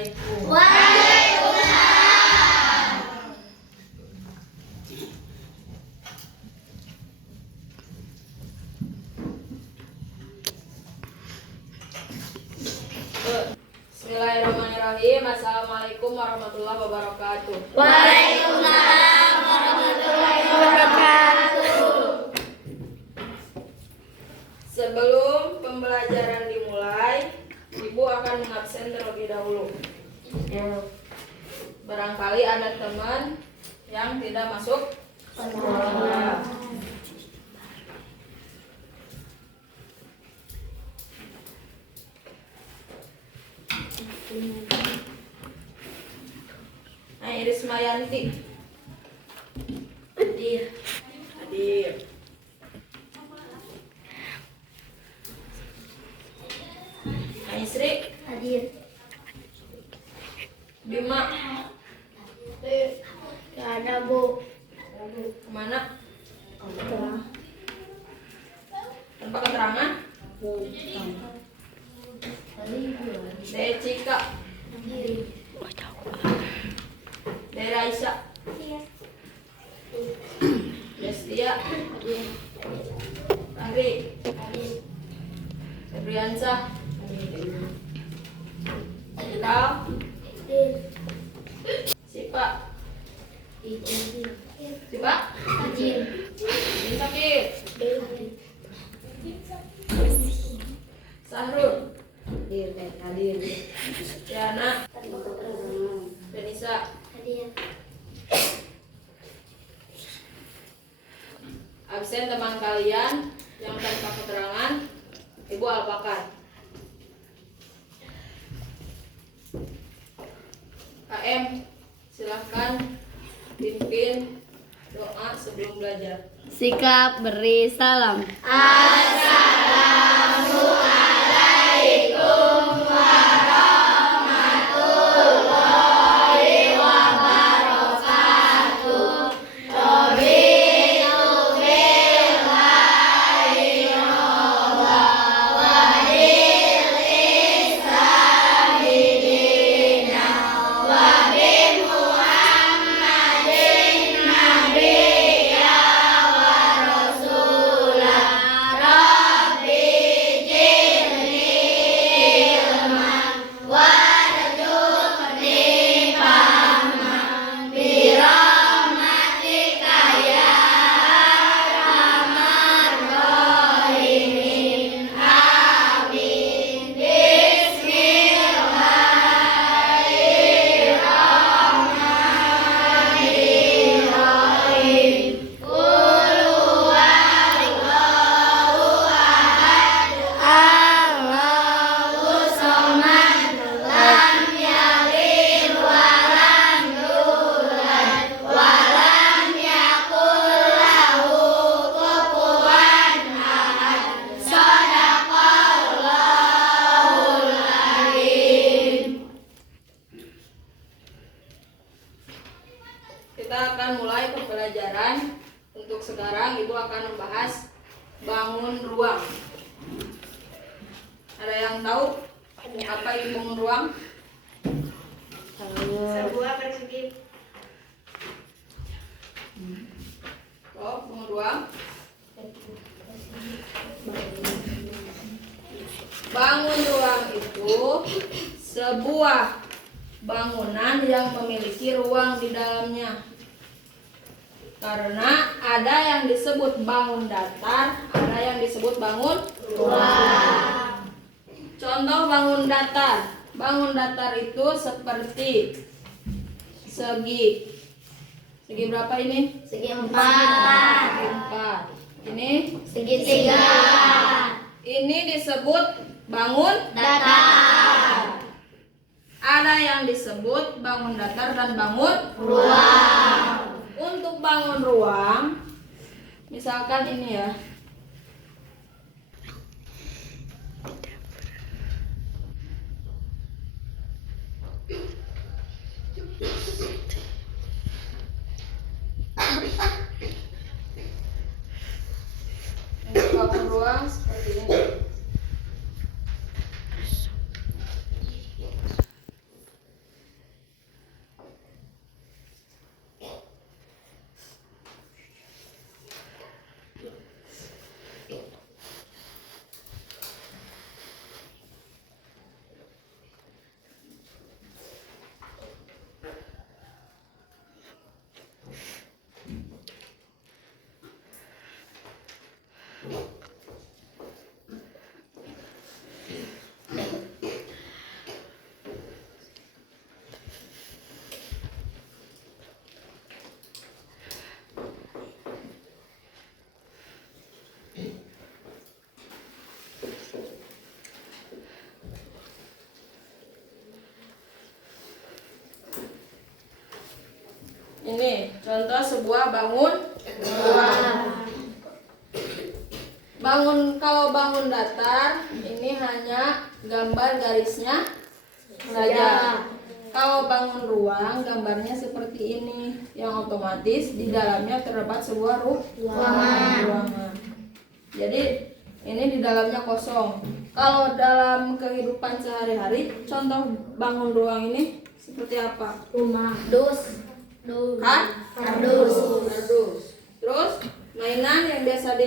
Assalamualaikum. Bismillahirrahmanirrahim. Assalamualaikum warahmatullahi wabarakatuh. Waalaikumsalam warahmatullahi wabarakatuh. Sebelum pembelajaran dimulai, Ibu akan mengabsen terlebih dahulu. Barangkali ada teman yang tidak masuk sekolah. Nah, Iris Mayanti. Hadir. Hadir. Nah, Isri. Hadir. Bima. Gak ada, Bu. Kemana? Tanpa keterangan? Cika. Dari Aisyah. Destia. Andri. Febriansa. Kau. Sipa. Sipa. Hadir. Ini sakit. Sahrul. Hadir. Tiana. Denisa. Hadir. Absen teman kalian yang tanpa keterangan Ibu Alpakan. KM, silahkan pimpin doa sebelum belajar. Sikap beri salam. Kita akan mulai pembelajaran. Untuk sekarang Ibu akan membahas bangun ruang. Ada yang tahu apa itu bangun ruang? Sebuah persegi. Oh, bangun ruang. Bangun ruang itu sebuah bangunan yang memiliki ruang di dalamnya. Karena ada yang disebut bangun datar, ada yang disebut bangun ruang. Contoh bangun datar. Bangun datar itu seperti segi. Segi berapa ini? Segi 4. Segi 4. Ini Segitiga. ini disebut bangun Datar. Ada yang disebut bangun datar dan bangun Ruang. Untuk bangun ruang, misalkan ini ya. Untuk bangun ruang seperti ini. Ini contoh sebuah bangun ruang. Kalau bangun datar ini hanya gambar garisnya saja. Kalau bangun ruang gambarnya seperti ini, yang otomatis di dalamnya terdapat sebuah ruangan. Jadi ini di dalamnya kosong. Kalau dalam kehidupan sehari-hari, contoh bangun ruang ini seperti apa? Rumah. Dus. Kardus. Terus mainan yang biasa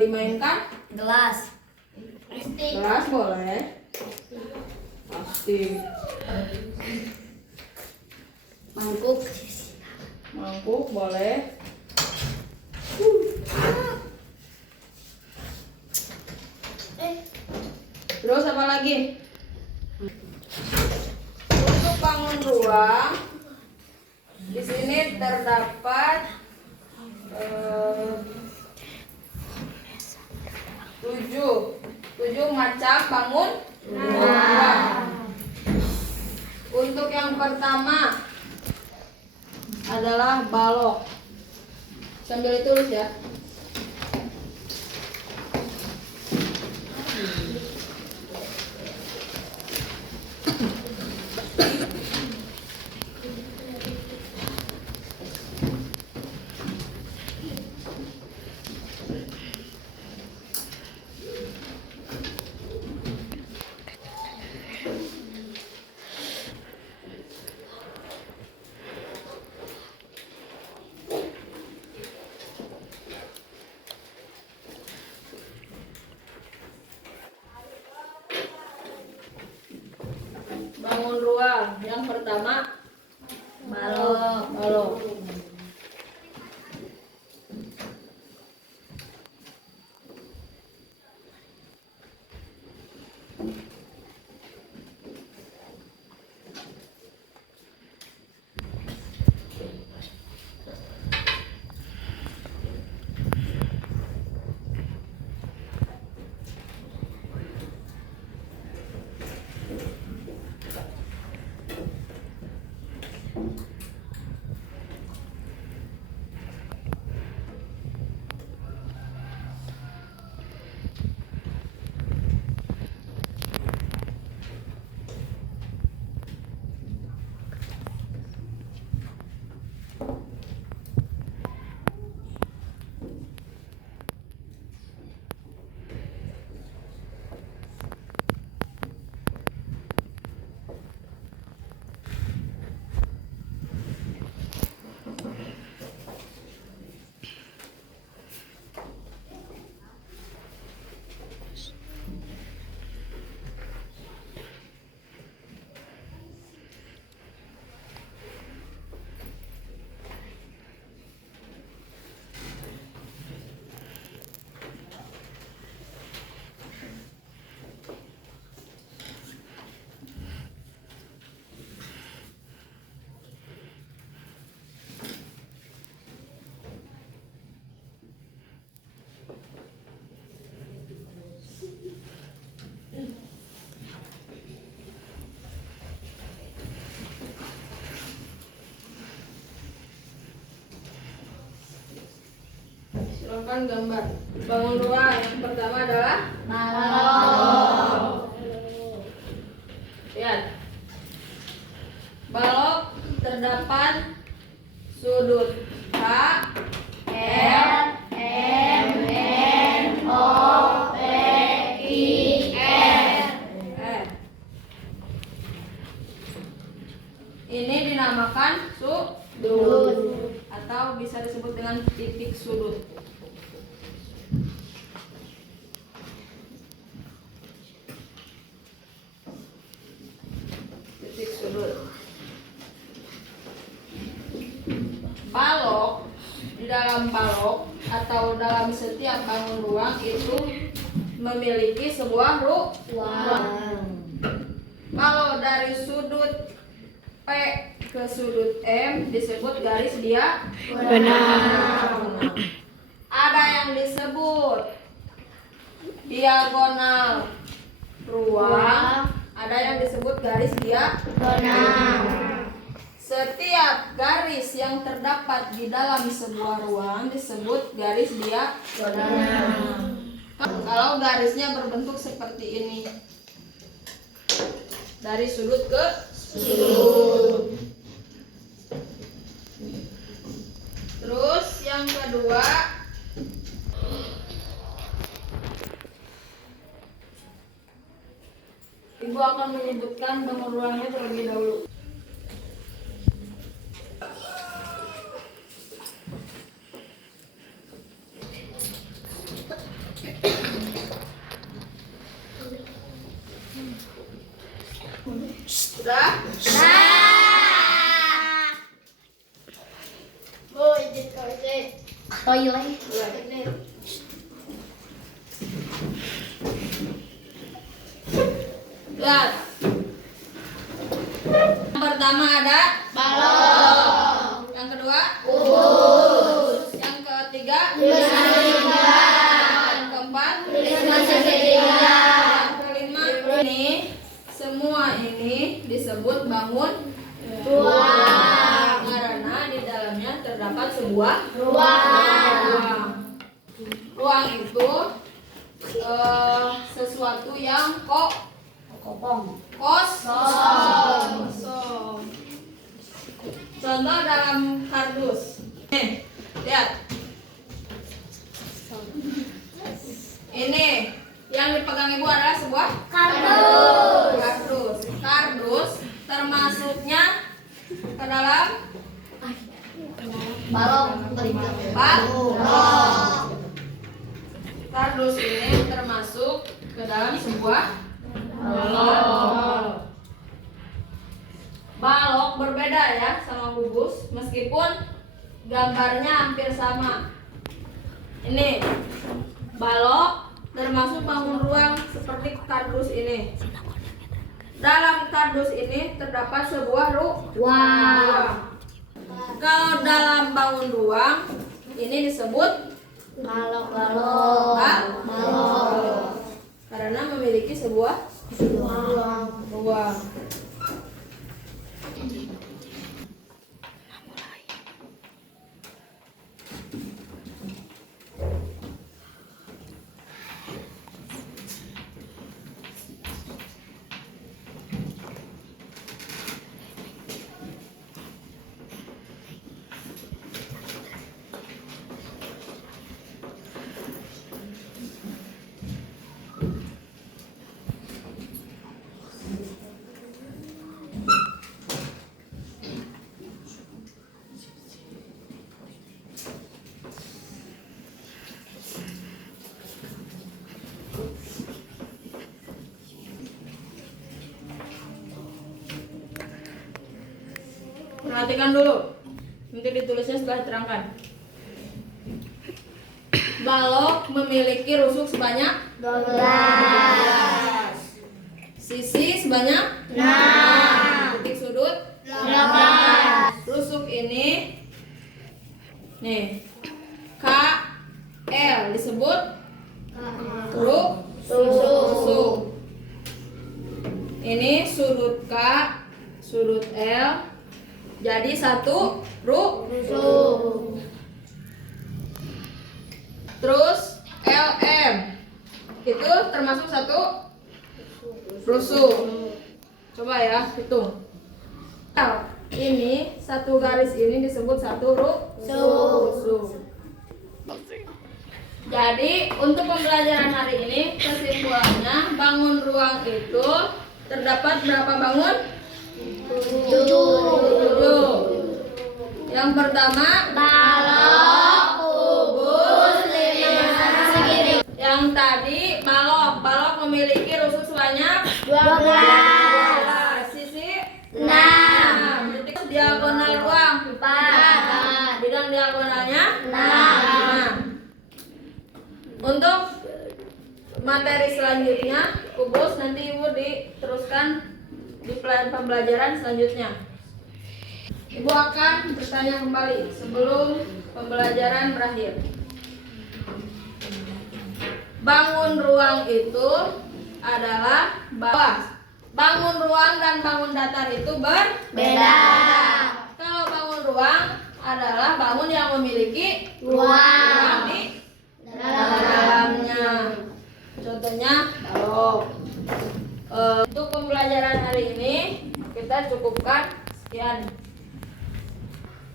dimainkan? Gelas. Gelas boleh. Plastik. Mangkuk boleh. Terus apa lagi? Untuk bangun ruang, di sini terdapat 7 macam bangun ruang. Untuk yang pertama adalah balok. Sambil ditulis ya. Bangun ruang yang pertama balok. Silakan gambar. Bangun ruang yang pertama adalah balok. Lihat. Balok terdapat sudut K, L, M, N, O, P, I, R. Ini dinamakan sudut atau bisa disebut dengan titik sudut. Titik sudut. Balok, di dalam balok atau dalam setiap bangun ruang itu memiliki sebuah ruang. Kalau dari sudut P ke sudut M disebut garis diagonal. Ada yang disebut diagonal ruang, ada yang disebut garis diagonal. yang terdapat di dalam sebuah ruang disebut garis diagonal. Kalau garisnya berbentuk seperti ini, dari sudut ke sudut. Terus yang kedua, Ibu akan menyebutkan bangun ruangnya terlebih dahulu. Sudah? Bu, izin toilet. Toilet. Lihat. Yang pertama ada Balon. yang kedua Kubus. yang ketiga Segitiga. yang keempat Segitiga. yang kelima. Ini semua ini disebut bangun Ruang. karena di dalamnya terdapat sebuah Ruang. Ruang itu sesuatu yang Kopong. kosong. Contoh dalam kardus. Nih, lihat. Ini yang dipegang Ibu adalah sebuah Kardus. Kardus termasuknya ke dalam Balon. balok. Kardus ini termasuk ke dalam sebuah balok. Balok berbeda ya sama kubus, meskipun gambarnya hampir sama. Ini balok termasuk bangun ruang seperti kardus ini. Dalam kardus ini terdapat sebuah ruang. Kalau dalam bangun ruang ini disebut Balok. balok karena memiliki sebuah ruang. Perhatikan dulu, nanti ditulisnya setelah diterangkan. Balok memiliki rusuk sebanyak 12. sisi sebanyak 6. titik sudut 8. rusuk ini nih K L disebut rusuk. Ini sudut K, sudut L, jadi satu Rusuk. Terus LM itu termasuk satu rusuk. Coba ya hitung. L ini satu garis ini disebut satu rusuk. Jadi untuk pembelajaran hari ini kesimpulannya bangun ruang itu terdapat berapa bangun? 7. Yang pertama Balok. Kubus. Segitiga. yang tadi balok memiliki rusuk sebanyak 12. sisi 6. titik diagonal ruang 4. bidang diagonalnya 6. Untuk materi selanjutnya kubus nanti Ibu diteruskan di pembelajaran selanjutnya. Ibu akan bertanya kembali sebelum pembelajaran berakhir. Bangun ruang itu adalah bawah. Bangun ruang dan bangun datar itu berbeda. Beda. Kalau bangun ruang adalah bangun yang memiliki ruang di dalamnya. Contohnya balok. Untuk pembelajaran hari ini kita cukupkan sekian.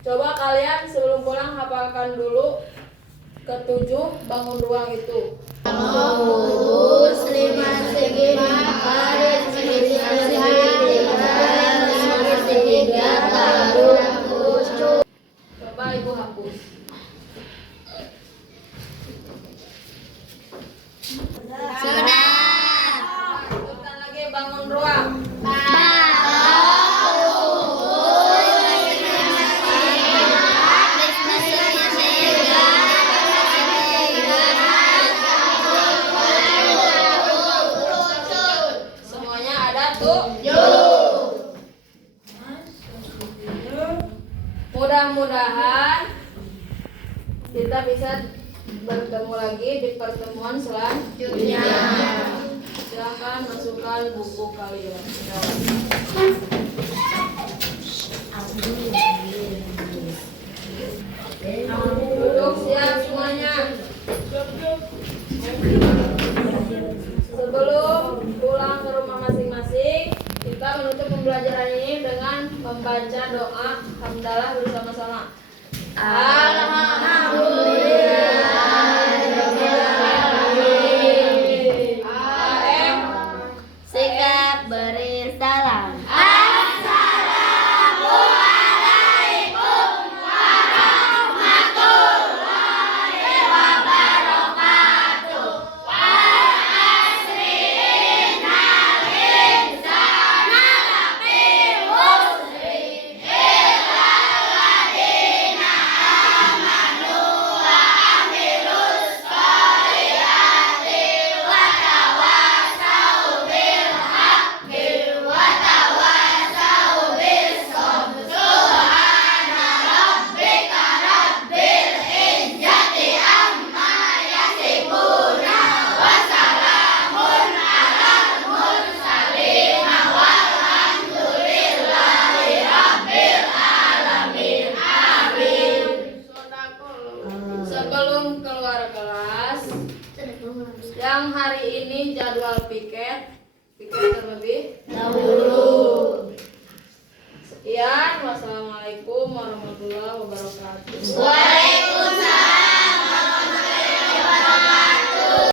Coba kalian sebelum pulang hafalkan dulu ketujuh bangun ruang itu. kubus 5 segi 5 garis segitiga tabur Coba ibu hapus. sudah Lanjutkan lagi bangun ruang. Semuanya ada tuh. Mudah-mudahan kita bisa bertemu lagi di pertemuan selanjutnya. Silakan masukkan buku kalian. Duduk siap semuanya. Sebelum pulang ke rumah masing-masing, kita menutup pembelajaran ini dengan membaca doa hamdalah bersama-sama. Alhamdulillahirobbilalamin. AM. sikap beri salam. Sebelum keluar kelas, yang hari ini jadwal piket terlebih